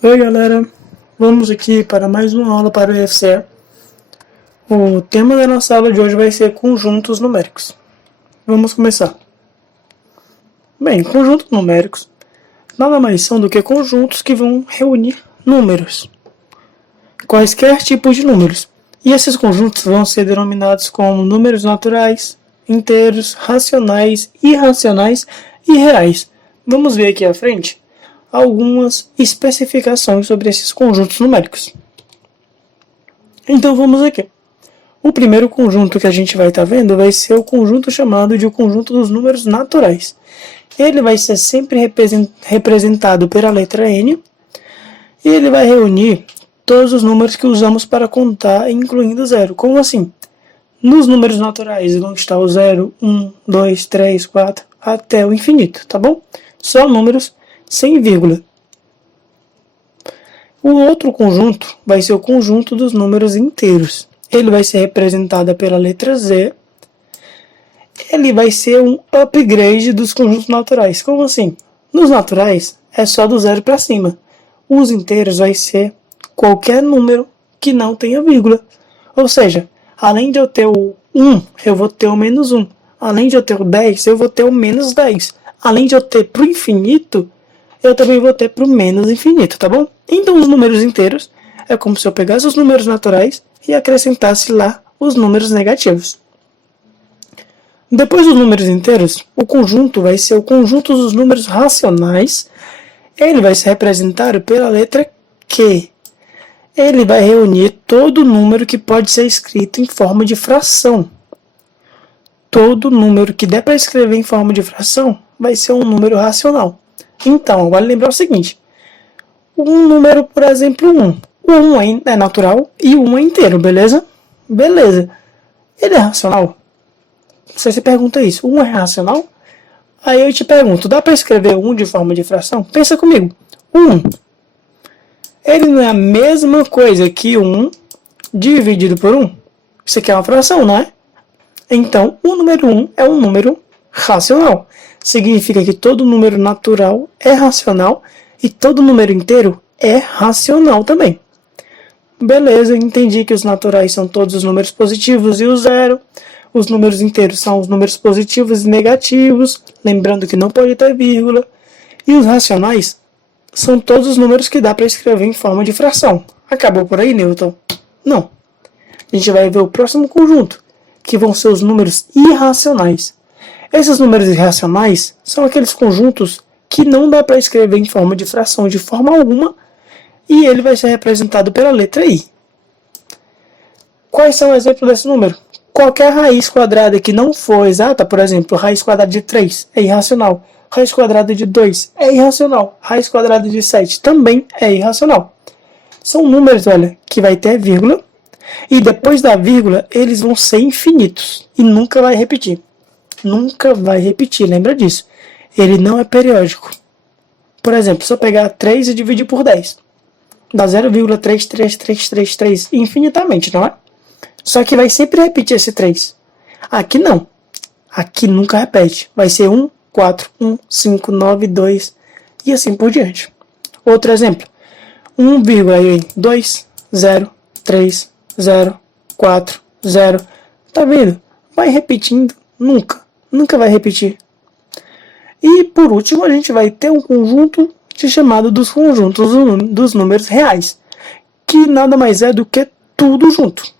Oi galera, vamos aqui para mais uma aula para o IFCE. O tema da nossa aula de hoje vai ser conjuntos numéricos. Vamos começar. Bem, conjuntos numéricos nada mais são do que conjuntos que vão reunir números, quaisquer tipos de números. E esses conjuntos vão ser denominados como números naturais, inteiros, racionais, irracionais e reais. Vamos ver aqui à frente algumas especificações sobre esses conjuntos numéricos. Então vamos aqui. O primeiro conjunto que a gente vai estar vendo vai ser o conjunto chamado de o conjunto dos números naturais. Ele vai ser sempre representado pela letra N e ele vai reunir todos os números que usamos para contar, incluindo zero. Como assim? Nos números naturais vão estar o 0, 1, 2, 3, 4, até o infinito, tá bom? Só números sem vírgula. O outro conjunto vai ser o conjunto dos números inteiros. Ele vai ser representado pela letra Z. Ele vai ser um upgrade dos conjuntos naturais. Como assim? Nos naturais é só do 0 para cima. Os inteiros vai ser qualquer número que não tenha vírgula. Ou seja, além de eu ter o 1, eu vou ter o menos 1. Além de eu ter o 10, eu vou ter o menos 10. Além de eu ter para o infinito, eu também vou ter para o menos infinito, tá bom? Então os números inteiros é como se eu pegasse os números naturais e acrescentasse lá os números negativos. Depois dos números inteiros, o conjunto vai ser o conjunto dos números racionais. Ele vai ser representado pela letra Q. Ele vai reunir todo número que pode ser escrito em forma de fração. Todo número que der para escrever em forma de fração vai ser um número racional. Então, vale lembrar o seguinte. Um número, por exemplo, 1. O 1 é natural e o 1 é inteiro, beleza? Beleza. Ele é racional? Você se pergunta isso. 1 é racional? Aí eu te pergunto, dá para escrever 1 de forma de fração? Pensa comigo. 1. Ele não é a mesma coisa que 1 dividido por 1? Isso aqui é uma fração, não é? Então, o número 1 é um número racional. Significa que todo número natural é racional e todo número inteiro é racional também. Beleza, entendi que os naturais são todos os números positivos e o zero. Os números inteiros são os números positivos e negativos, lembrando que não pode ter vírgula. E os racionais são todos os números que dá para escrever em forma de fração. Acabou por aí, Newton? Não. A gente vai ver o próximo conjunto, que vão ser os números irracionais. Esses números irracionais são aqueles conjuntos que não dá para escrever em forma de fração de forma alguma, e ele vai ser representado pela letra I. Quais são os exemplos desse número? Qualquer raiz quadrada que não for exata, por exemplo, raiz quadrada de 3 é irracional, raiz quadrada de 2 é irracional, raiz quadrada de 7 também é irracional. São números, olha, que vai ter vírgula, e depois da vírgula eles vão ser infinitos, e nunca vai repetir. Nunca vai repetir, lembra disso. Ele não é periódico. Por exemplo, se eu pegar 3 e dividir por 10, dá 0,33333 infinitamente, não é? Só que vai sempre repetir esse 3. Aqui não. Aqui nunca repete. Vai ser 1, 4, 1, 5, 9, 2 e assim por diante. Outro exemplo. 1,2, 0, 3, 0, 4, 0. Tá vendo? Vai repetindo. Nunca vai repetir. E por último a gente vai ter um conjunto chamado dos conjuntos dos números reais, que nada mais é do que tudo junto.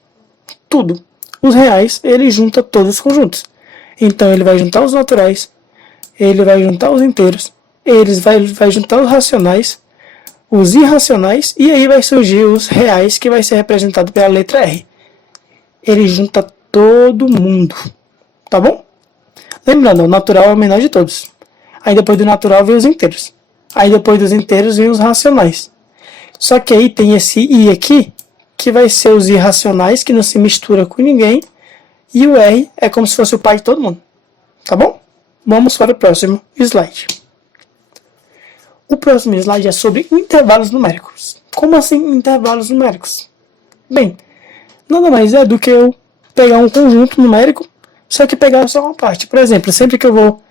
Tudo. Os reais, ele junta todos os conjuntos. Então ele vai juntar os naturais, ele vai juntar os inteiros, ele vai juntar os racionais, os irracionais, e aí vai surgir os reais, que vai ser representado pela letra R. Ele junta todo mundo. Tá bom? Lembrando, o natural é o menor de todos. Aí depois do natural vem os inteiros. Aí depois dos inteiros vem os racionais. Só que aí tem esse I aqui, que vai ser os irracionais, que não se mistura com ninguém. E o R é como se fosse o pai de todo mundo. Tá bom? Vamos para o próximo slide. O próximo slide é sobre intervalos numéricos. Como assim intervalos numéricos? Bem, nada mais é do que eu pegar um conjunto numérico, só que pegar só uma parte. Por exemplo, sempre que eu vou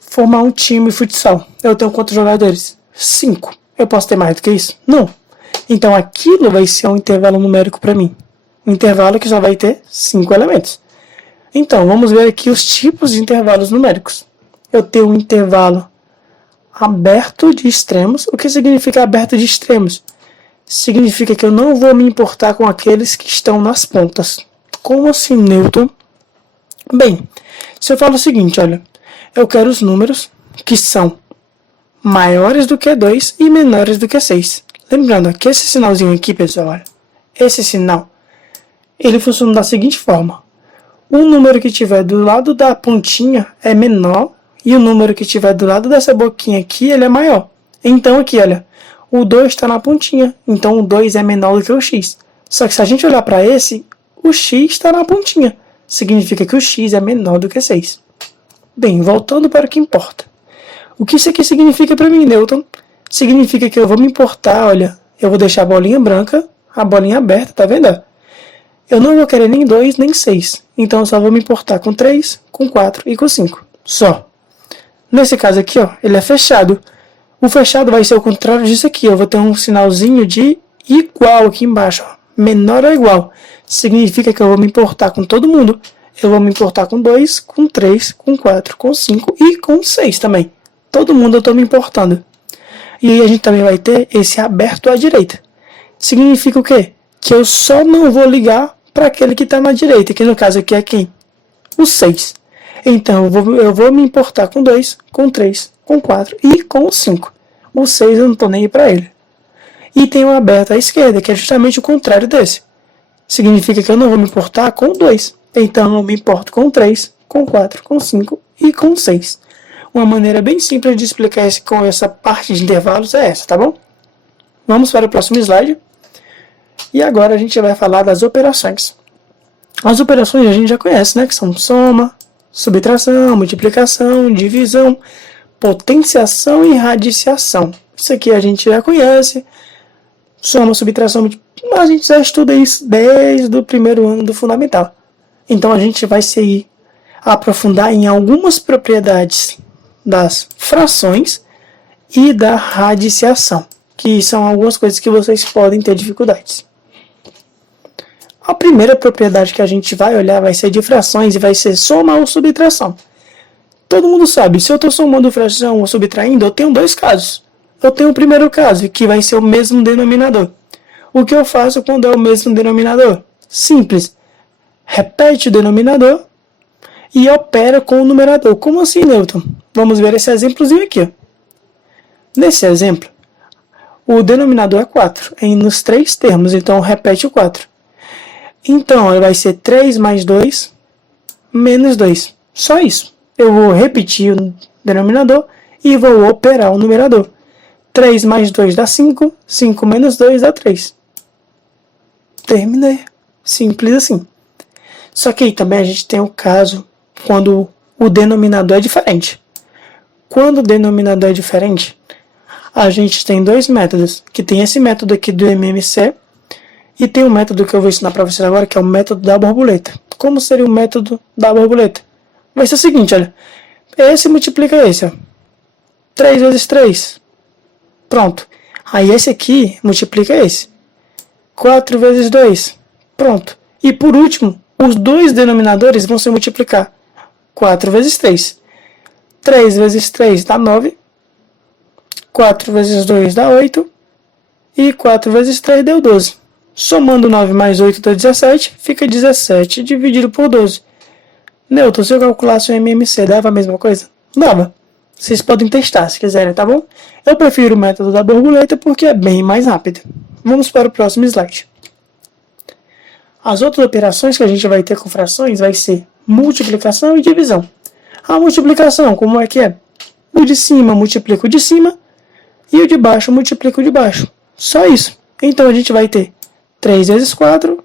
formar um time de futsal, eu tenho quantos jogadores? 5. Eu posso ter mais do que isso? Não. Então aquilo vai ser um intervalo numérico para mim. Um intervalo que só vai ter 5 elementos. Então, vamos ver aqui os tipos de intervalos numéricos. Eu tenho um intervalo aberto de extremos. O que significa aberto de extremos? Significa que eu não vou me importar com aqueles que estão nas pontas. Como assim, Newton? Bem, se eu falo o seguinte, olha, eu quero os números que são maiores do que 2 e menores do que 6. Lembrando que esse sinalzinho aqui, pessoal, olha, esse sinal, ele funciona da seguinte forma. O número que tiver do lado da pontinha é menor e o número que tiver do lado dessa boquinha aqui, ele é maior. Então aqui, olha, o 2 está na pontinha, então o 2 é menor do que o x. Só que se a gente olhar para esse, o x está na pontinha. Significa que o x é menor do que 6. Bem, voltando para o que importa. O que isso aqui significa para mim, Newton? Significa que eu vou me importar, olha, eu vou deixar a bolinha branca, a bolinha aberta, tá vendo? Eu não vou querer nem 2, nem 6. Então eu só vou me importar com 3, com 4 e com 5. Só. Nesse caso aqui, ó, ele é fechado. O fechado vai ser o contrário disso aqui. Eu vou ter um sinalzinho de igual aqui embaixo. Ó. Menor ou igual. Significa que eu vou me importar com todo mundo. Eu vou me importar com 2, com 3, com 4, com 5 e com 6 também. Todo mundo eu estou me importando. E aí a gente também vai ter esse aberto à direita. Significa o quê? Que eu só não vou ligar para aquele que está na direita, que no caso aqui é quem? O 6. Então eu vou me importar com 2, com 3, com 4 e com o 5. O 6 eu não estou nem aí para ele. E tem o aberto à esquerda, que é justamente o contrário desse. Significa que eu não vou me importar com o 2. Então eu me importo com o 3, com o 4, com o 5 e com o 6. Uma maneira bem simples de explicar isso com essa parte de intervalos é essa, tá bom? Vamos para o próximo slide. E agora a gente vai falar das operações. As operações a gente já conhece, né? Que são soma, subtração, multiplicação, divisão, potenciação e radiciação. Isso aqui a gente já conhece. Soma, subtração, a gente já estuda isso desde o primeiro ano do fundamental. Então a gente vai se aprofundar em algumas propriedades das frações e da radiciação, que são algumas coisas que vocês podem ter dificuldades. A primeira propriedade que a gente vai olhar vai ser de frações e vai ser soma ou subtração. Todo mundo sabe, se eu estou somando fração ou subtraindo, eu tenho dois casos. Eu tenho o primeiro caso, que vai ser o mesmo denominador. O que eu faço quando é o mesmo denominador? Simples. Repete o denominador e opera com o numerador. Como assim, Newton? Vamos ver esse exemplozinho aqui. Ó. Nesse exemplo, o denominador é 4, nos três termos, então repete o 4. Então, ele vai ser 3 mais 2 menos 2. Só isso. Eu vou repetir o denominador e vou operar o numerador. 3 mais 2 dá 5, 5 menos 2 dá 3. Terminei. Simples assim. Só que aí também a gente tem o caso quando o denominador é diferente. Quando o denominador é diferente, a gente tem dois métodos, que tem esse método aqui do MMC e tem um método que eu vou ensinar para vocês agora, que é o método da borboleta. Como seria o método da borboleta? Vai ser o seguinte, olha, esse multiplica esse, ó. 3 vezes 3. Pronto. Aí esse aqui multiplica esse. 4 vezes 2. Pronto. E por último, os dois denominadores vão se multiplicar. 4 vezes 3. 3 vezes 3 dá 9. 4 vezes 2 dá 8. E 4 vezes 3 deu 12. Somando 9 mais 8 dá 17. Fica 17 dividido por 12. Newton, se eu calculasse o MMC, dava a mesma coisa? Dava. Vocês podem testar se quiserem, tá bom? Eu prefiro o método da borboleta porque é bem mais rápido. Vamos para o próximo slide. As outras operações que a gente vai ter com frações vai ser multiplicação e divisão. A multiplicação, como é que é? O de cima multiplica o de cima e o de baixo multiplica o de baixo. Só isso. Então a gente vai ter 3 vezes 4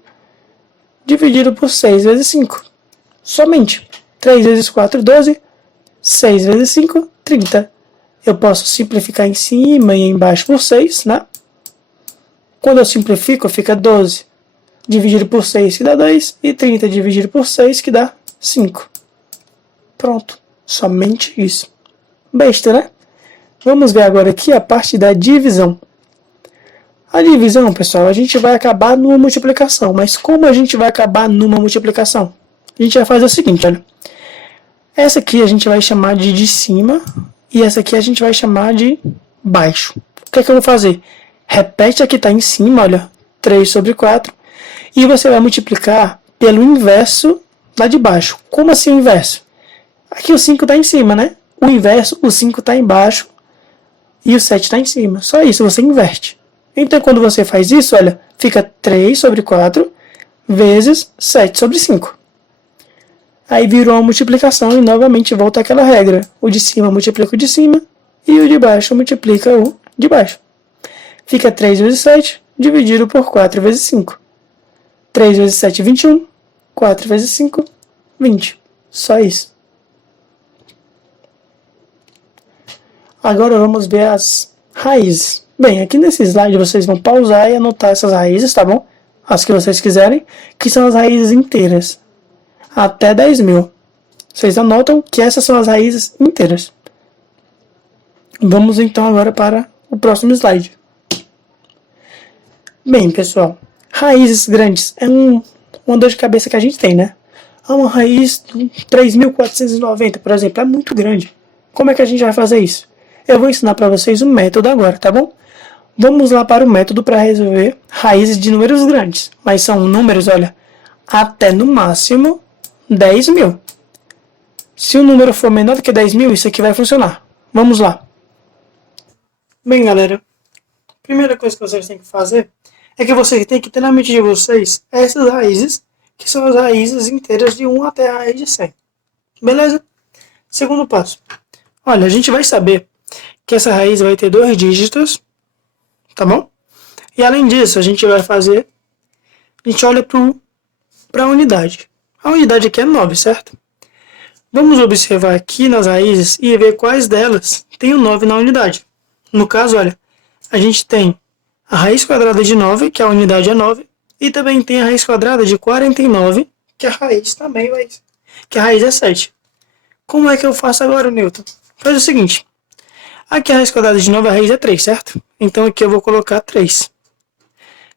dividido por 6 vezes 5. Somente. 3 vezes 4, 12. 6 vezes 5, 30. Eu posso simplificar em cima e embaixo por 6, né? Quando eu simplifico, fica 12 dividido por 6, que dá 2, e 30 dividido por 6, que dá 5. Pronto. Somente isso. Besta, né? Vamos ver agora aqui a parte da divisão. A divisão, pessoal, a gente vai acabar numa multiplicação. Mas como a gente vai acabar numa multiplicação? A gente vai fazer o seguinte, olha. Essa aqui a gente vai chamar de cima e essa aqui a gente vai chamar de baixo. O que é que eu vou fazer? Repete a que está em cima, olha, 3 sobre 4. E você vai multiplicar pelo inverso lá de baixo. Como assim o inverso? Aqui o 5 está em cima, né? O inverso, o 5 está embaixo e o 7 está em cima. Só isso, você inverte. Então, quando você faz isso, olha, fica 3 sobre 4 vezes 7 sobre 5. Aí virou uma multiplicação e novamente volta aquela regra. O de cima multiplica o de cima e o de baixo multiplica o de baixo. Fica 3 vezes 7 dividido por 4 vezes 5. 3 vezes 7, 21. 4 vezes 5, 20. Só isso. Agora vamos ver as raízes. Bem, aqui nesse slide vocês vão pausar e anotar essas raízes, tá bom? As que vocês quiserem, que são as raízes inteiras. Até 10.000. Vocês anotam que essas são as raízes inteiras. Vamos então agora para o próximo slide. Bem, pessoal, raízes grandes é uma dor de cabeça que a gente tem, né? Uma raiz 3.490, por exemplo, é muito grande. Como é que a gente vai fazer isso? Eu vou ensinar para vocês um método agora, tá bom? Vamos lá para o método para resolver raízes de números grandes. Mas são números, olha, até no máximo 10.000. Se o número for menor do que 10.000, isso aqui vai funcionar. Vamos lá. Bem, galera, a primeira coisa que vocês têm que fazer é que vocês têm que ter na mente de vocês essas raízes, que são as raízes inteiras de 1 até a raiz de 100. Beleza? Segundo passo. Olha, a gente vai saber que essa raiz vai ter 2 dígitos, tá bom? E além disso, a gente vai fazer, a gente olha para a unidade. A unidade aqui é 9, certo? Vamos observar aqui nas raízes e ver quais delas tem o 9 na unidade. No caso, olha, a gente tem a raiz quadrada de 9, que a unidade é 9, e também tem a raiz quadrada de 49, que a raiz também vai, que a raiz é 7. Como é que eu faço agora, Newton? Faz o seguinte, aqui a raiz quadrada de 9, a raiz é 3, certo? Então aqui eu vou colocar 3.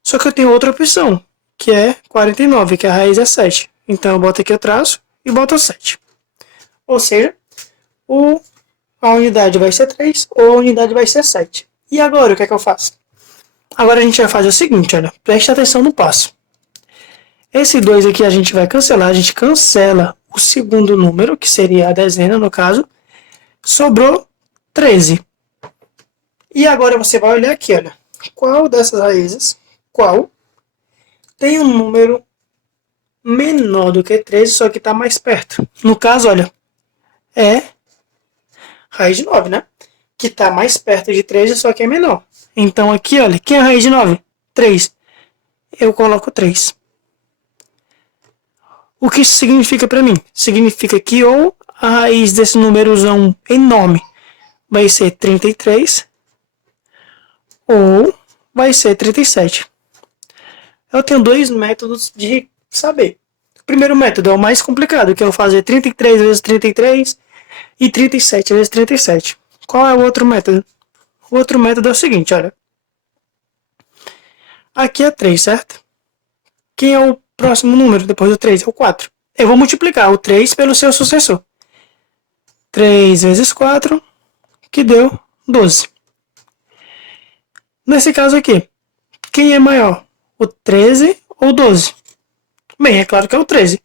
Só que eu tenho outra opção, que é 49, que a raiz é 7. Então eu boto aqui o traço e boto 7. Ou seja, a unidade vai ser 3 ou a unidade vai ser 7. E agora o que é que eu faço? Agora a gente vai fazer o seguinte, olha, preste atenção no passo. Esse 2 aqui a gente vai cancelar, a gente cancela o segundo número, que seria a dezena no caso. Sobrou 13. E agora você vai olhar aqui, olha, qual dessas raízes, qual tem um número menor do que 13, só que está mais perto. No caso, olha, é raiz de 9, né? Que está mais perto de 13, só que é menor. Então aqui, olha, quem é a raiz de 9? 3. Eu coloco 3. O que isso significa para mim? Significa que ou a raiz desse númerozão enorme vai ser 33, ou vai ser 37. Eu tenho 2 métodos de saber. O primeiro método é o mais complicado, que é eu fazer 33 vezes 33 e 37 vezes 37. Qual é o outro método? O outro método é o seguinte, olha. Aqui é 3, certo? Quem é o próximo número depois do 3? É o 4. Eu vou multiplicar o 3 pelo seu sucessor. 3 vezes 4, que deu 12. Nesse caso aqui, quem é maior? O 13 ou o 12? Bem, é claro que é o 13.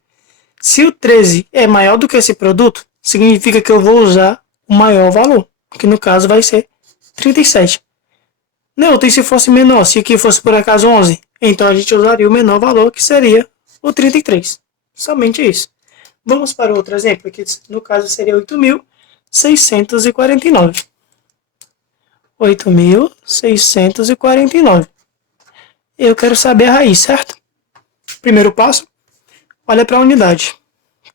Se o 13 é maior do que esse produto, significa que eu vou usar o maior valor, que no caso vai ser 37. Não, e se fosse menor, se aqui fosse por acaso 11, então a gente usaria o menor valor, que seria o 33. Somente isso. Vamos para outro exemplo, que no caso seria 8.649. 8.649. Eu quero saber a raiz, certo? Primeiro passo, olha para a unidade.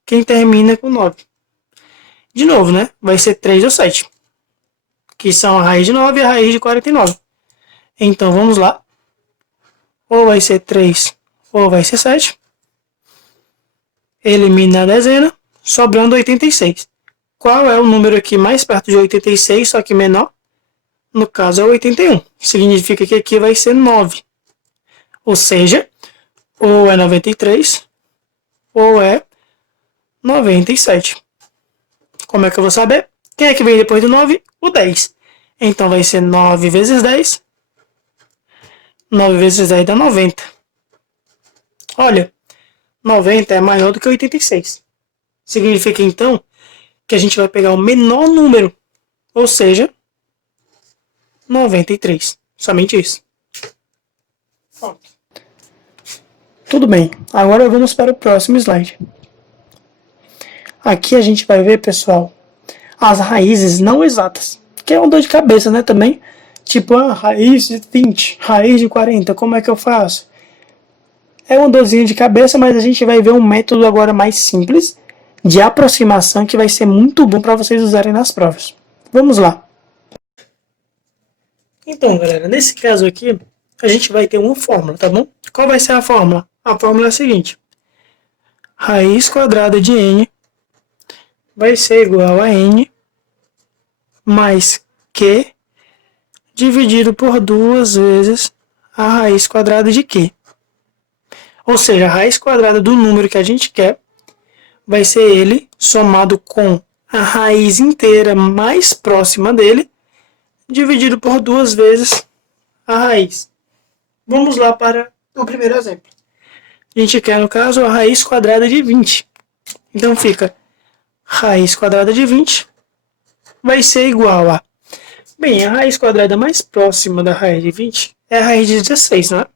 Quem termina com 9? De novo, né? Vai ser 3 ou 7. Que são a raiz de 9 e a raiz de 49. Então, vamos lá. Ou vai ser 3 ou vai ser 7. Elimina a dezena, sobrando 86. Qual é o número aqui mais perto de 86, só que menor? no caso é 81. Significa que aqui vai ser 9. Ou seja, ou é 93 ou é 97. Como é que eu vou saber? Quem é que vem depois do 9? O 10. Então vai ser 9 vezes 10. 9 vezes 10 dá 90. Olha, 90 é maior do que 86. Significa então que a gente vai pegar o menor número, ou seja, 93. Somente isso. Pronto. Tudo bem, agora vamos para o próximo slide. Aqui a gente vai ver, pessoal, as raízes não exatas, que é uma dor de cabeça, né, também. Tipo, raiz de 20, raiz de 40, como é que eu faço? É uma dorzinha de cabeça, mas a gente vai ver um método agora mais simples de aproximação que vai ser muito bom para vocês usarem nas provas. Vamos lá. Então, galera, nesse caso aqui, a gente vai ter uma fórmula, tá bom? Qual vai ser a fórmula? A fórmula é a seguinte. Raiz quadrada de n vai ser igual a n mais q dividido por 2 vezes a raiz quadrada de q. Ou seja, a raiz quadrada do número que a gente quer vai ser ele somado com a raiz inteira mais próxima dele, dividido por 2 vezes a raiz. Vamos lá para o primeiro exemplo. A gente quer, no caso, a raiz quadrada de 20. Então fica raiz quadrada de 20 vai ser igual a... Bem, a raiz quadrada mais próxima da raiz de 20 é a raiz de 16, não é?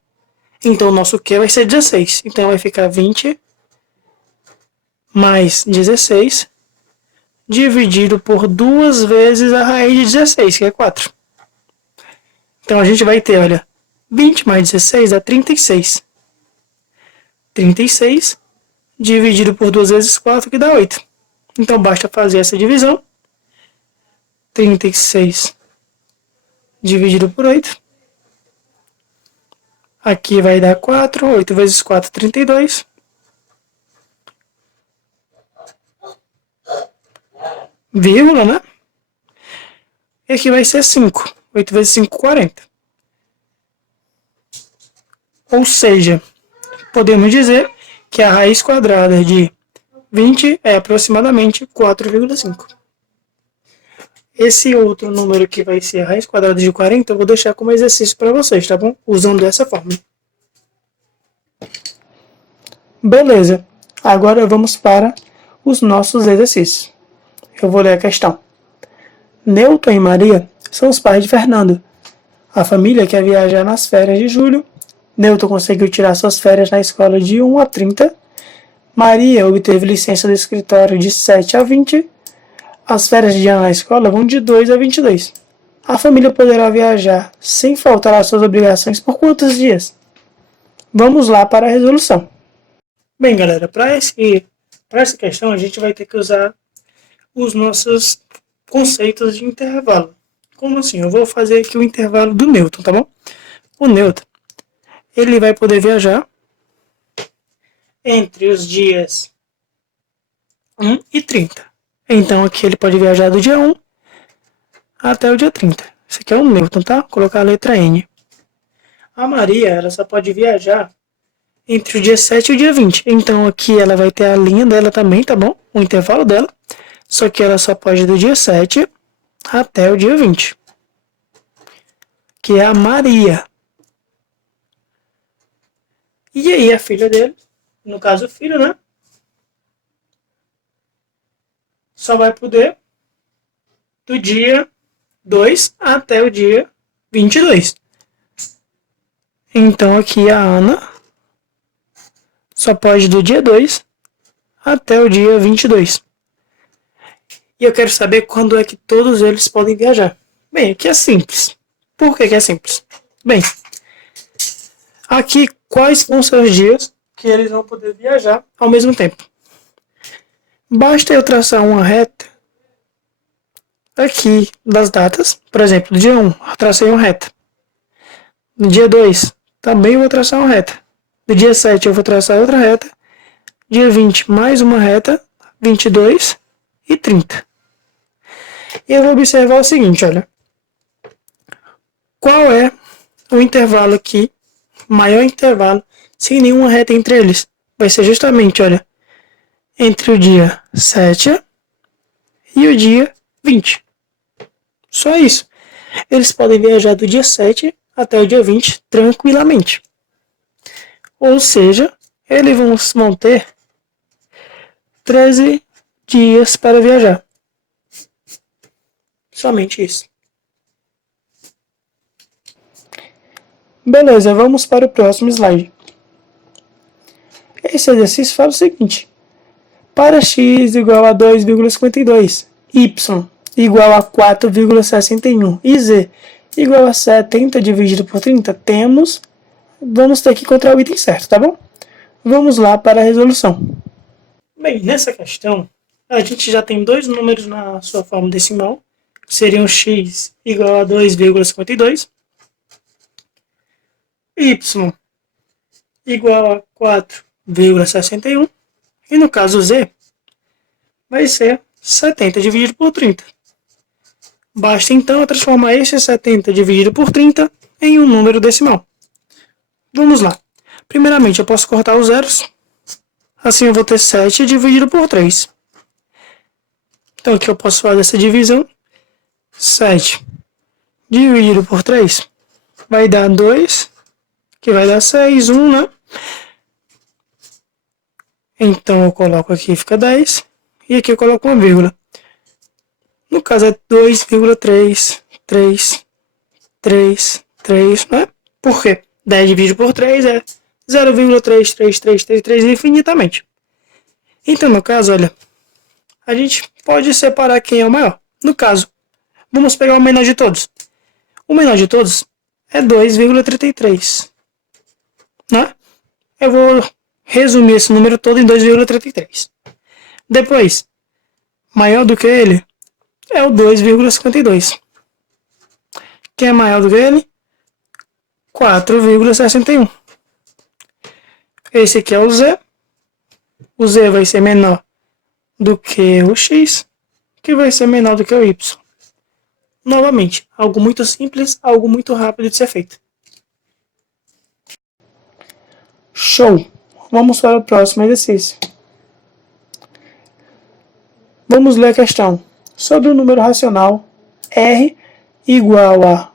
Então o nosso Q vai ser 16. Então vai ficar 20 mais 16 dividido por 2 vezes a raiz de 16, que é 4. Então a gente vai ter, olha, 20 mais 16 dá 36. 36 dividido por 2 vezes 4, que dá 8. Então basta fazer essa divisão. 36 dividido por 8. Aqui vai dar 4. 8 vezes 4, 32. Vírgula, né? E aqui vai ser 5. 8 vezes 5, 40. Ou seja, podemos dizer que a raiz quadrada de 20 é aproximadamente 4,5. Esse outro número que vai ser a raiz quadrada de 40, eu vou deixar como exercício para vocês, tá bom? Usando essa fórmula. Beleza. Agora vamos para os nossos exercícios. Eu vou ler a questão. Newton e Maria são os pais de Fernando. A família quer viajar nas férias de julho. Newton conseguiu tirar suas férias na escola de 1 a 30. Maria obteve licença do escritório de 7 a 20. As férias de ano na escola vão de 2 a 22. A família poderá viajar sem faltar às suas obrigações por quantos dias? Vamos lá para a resolução. Bem, galera, para essa questão a gente vai ter que usar os nossos conceitos de intervalo. Como assim? Eu vou fazer aqui o intervalo do Newton, tá bom? O Newton, ele vai poder viajar entre os dias 1 e 30. Então aqui ele pode viajar do dia 1 até o dia 30. Esse aqui é o Newton, tá? Vou colocar a letra N. A Maria, ela só pode viajar entre o dia 7 e o dia 20. Então aqui ela vai ter a linha dela também, tá bom? O intervalo dela. Só que ela só pode ir do dia 7 até o dia 20. Que é a Maria. E aí a filha dele, no caso o filho, né? Só vai poder do dia 2 até o dia 22. Então aqui a Ana só pode do dia 2 até o dia 22. E eu quero saber quando é que todos eles podem viajar. Bem, aqui é simples. Por que é simples? Bem, aqui quais vão ser os dias que eles vão poder viajar ao mesmo tempo? Basta eu traçar uma reta aqui das datas. Por exemplo, no dia 1, eu tracei uma reta. No dia 2, também vou traçar uma reta. No dia 7, eu vou traçar outra reta. Dia 20, mais uma reta. 22 e 30. E eu vou observar o seguinte, olha. Qual é o intervalo aqui, maior intervalo, sem nenhuma reta entre eles? Vai ser justamente, olha, entre o dia 7 e o dia 20. Só isso. Eles podem viajar do dia 7 até o dia 20 tranquilamente. Ou seja, eles vão ter 13 dias para viajar. Somente isso. Beleza, vamos para o próximo slide. Esse exercício fala o seguinte. Para x igual a 2,52, y igual a 4,61 e z igual a 70 dividido por 30, vamos ter que encontrar o item certo, tá bom? Vamos lá para a resolução. Bem, nessa questão, a gente já tem dois números na sua forma decimal, que seriam x igual a 2,52, y igual a 4,61, e no caso z, vai ser 70 dividido por 30. Basta então transformar esse 70 dividido por 30 em um número decimal. Vamos lá. Primeiramente, eu posso cortar os zeros. Assim eu vou ter 7 dividido por 3. Então aqui eu posso fazer essa divisão. 7 dividido por 3 vai dar 2, que vai dar 6, 1, né? Então eu coloco aqui, fica 10. E aqui eu coloco uma vírgula. No caso é 2,333, né? Por quê? 10 dividido por 3 é 0,33333 infinitamente. Então, no caso, olha, a gente pode separar quem é o maior. No caso, vamos pegar o menor de todos. O menor de todos é 2,33, né? Eu vou resumir esse número todo em 2,33. Depois, maior do que ele é o 2,52. Quem é maior do que ele? 4,61. Esse aqui é o Z. O Z vai ser menor do que o X, que vai ser menor do que o Y. Novamente, algo muito simples, algo muito rápido de ser feito. Show! Vamos para o próximo exercício. Vamos ler a questão. Sobre o número racional R igual a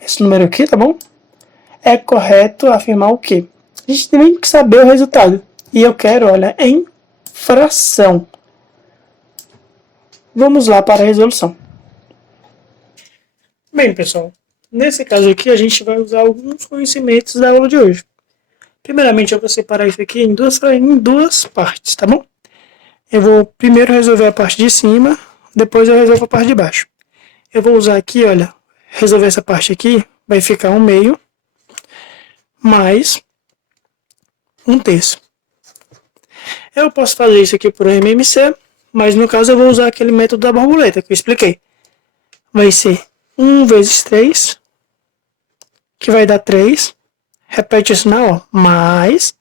esse número aqui, tá bom? É correto afirmar o quê? A gente tem que saber o resultado. E eu quero, olha, em fração. Vamos lá para a resolução. Bem, pessoal, nesse caso aqui a gente vai usar alguns conhecimentos da aula de hoje. Primeiramente, eu vou separar isso aqui em duas partes, tá bom? Eu vou primeiro resolver a parte de cima, depois eu resolvo a parte de baixo. Eu vou usar aqui, olha, resolver essa parte aqui, vai ficar 1/2 mais 1/3. Eu posso fazer isso aqui por MMC, mas no caso eu vou usar aquele método da borboleta que eu expliquei. Vai ser 1 vezes 3, que vai dar 3. Repete isso na hora. Mais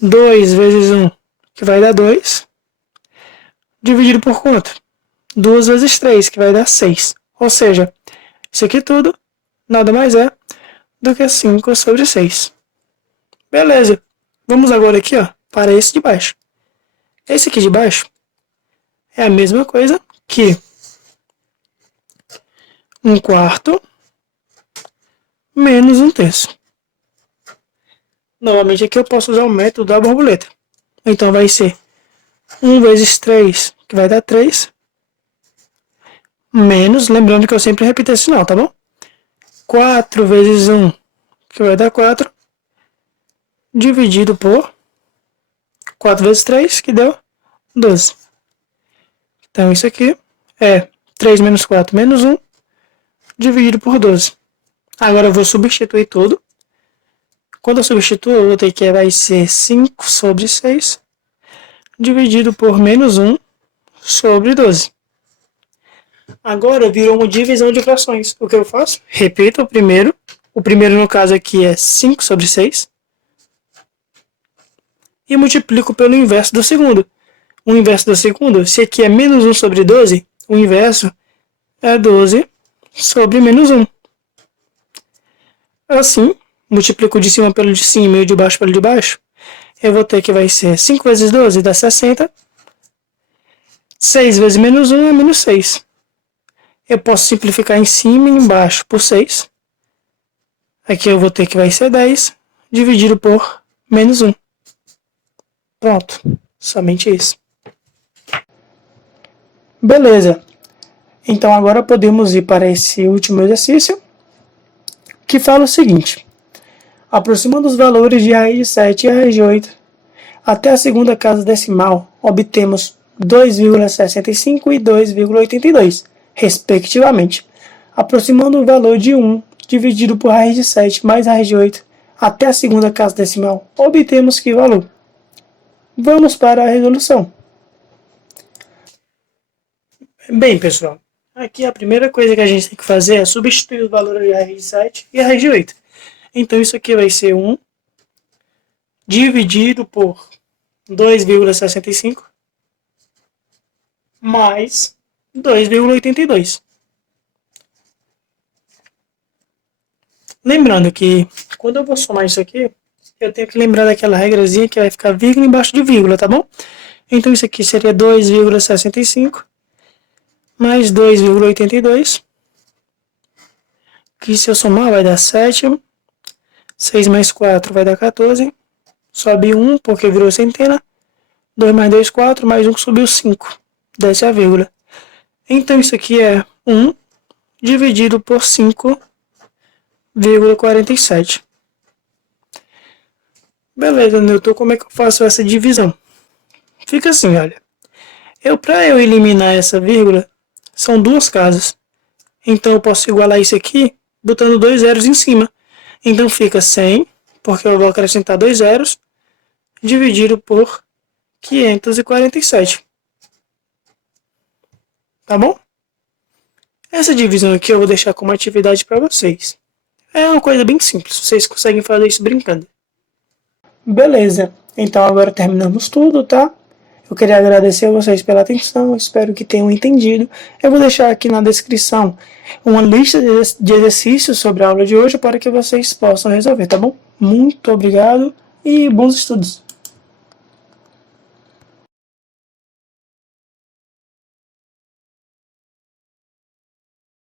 2 vezes 1, que vai dar 2. Dividido por quanto? 2 vezes 3, que vai dar 6. Ou seja, isso aqui tudo nada mais é do que 5 sobre 6. Beleza. Vamos agora aqui, ó, para esse de baixo. Esse aqui de baixo é a mesma coisa que 1/4 menos 1/3. Novamente aqui eu posso usar o método da borboleta. Então vai ser 1 vezes 3, que vai dar 3. Menos, lembrando que eu sempre repito esse sinal, tá bom? 4 vezes 1, que vai dar 4. Dividido por 4 vezes 3, que deu 12. Então isso aqui é 3 menos 4 menos 1, dividido por 12. Agora eu vou substituir tudo. Quando eu substituo, eu vou ter que vai ser 5 sobre 6, dividido por menos 1 sobre 12. Agora virou uma divisão de frações. O que eu faço? Repito o primeiro. O primeiro, no caso aqui, é 5 sobre 6. E multiplico pelo inverso do segundo. O inverso do segundo, se aqui é menos 1 sobre 12, o inverso é 12 sobre menos 1. Assim, multiplico o de cima pelo de cima e o de baixo pelo de baixo. Eu vou ter que vai ser 5 vezes 12 dá 60. 6 vezes menos 1 é menos 6. Eu posso simplificar em cima e embaixo por 6. Aqui eu vou ter que vai ser 10 dividido por menos 1. Pronto, somente isso. Beleza. Então agora podemos ir para esse último exercício, que fala o seguinte: aproximando os valores de raiz de 7 e raiz de 8 até a segunda casa decimal, obtemos 2,65 e 2,82, respectivamente. Aproximando o valor de 1 dividido por raiz de 7 mais raiz de 8 até a segunda casa decimal, obtemos que valor? Vamos para a resolução. Bem, pessoal, aqui a primeira coisa que a gente tem que fazer é substituir os valores de raiz de 7 e raiz de 8. Então isso aqui vai ser 1 dividido por 2,65 mais 2,82. Lembrando que quando eu vou somar isso aqui, eu tenho que lembrar daquela regrazinha que vai ficar vírgula embaixo de vírgula, tá bom? Então isso aqui seria 2,65 mais 2,82, que se eu somar vai dar 7, 6 mais 4 vai dar 14, sobe 1 porque virou centena, 2 mais 2, 4, mais 1 subiu 5, desce a vírgula. Então isso aqui é 1 dividido por 5,47. Beleza, Newton, como é que eu faço essa divisão? Fica assim, olha. Para eu eliminar essa vírgula, são duas casas. Então eu posso igualar isso aqui botando 2 zeros em cima. Então fica 100, porque eu vou acrescentar 2 zeros, dividido por 547. Tá bom? Essa divisão aqui eu vou deixar como atividade para vocês. É uma coisa bem simples, vocês conseguem fazer isso brincando. Beleza, então agora terminamos tudo, tá? Eu queria agradecer a vocês pela atenção, espero que tenham entendido. Eu vou deixar aqui na descrição uma lista de exercícios sobre a aula de hoje para que vocês possam resolver, tá bom? Muito obrigado e bons estudos!